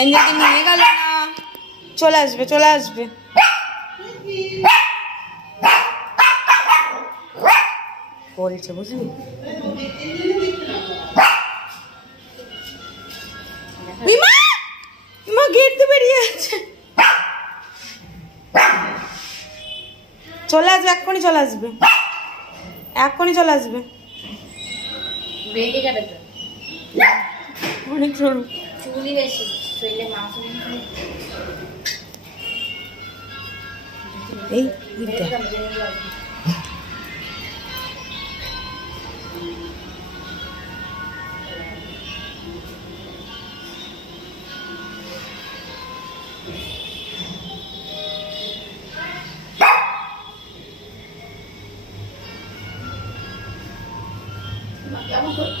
এঞ্জেলকে নিয়ে গেল না। চলে আসবে চলে আসবে। বলছে বুঝলি গেট দিয়ে বেরিয়ে আছে। চলে আসবে এক্ষুনি চলে আসবে এক্ষুনি চলে আসবে। অনেক সরু চুলি বেশি শরীরে মাংস এই কেমন করে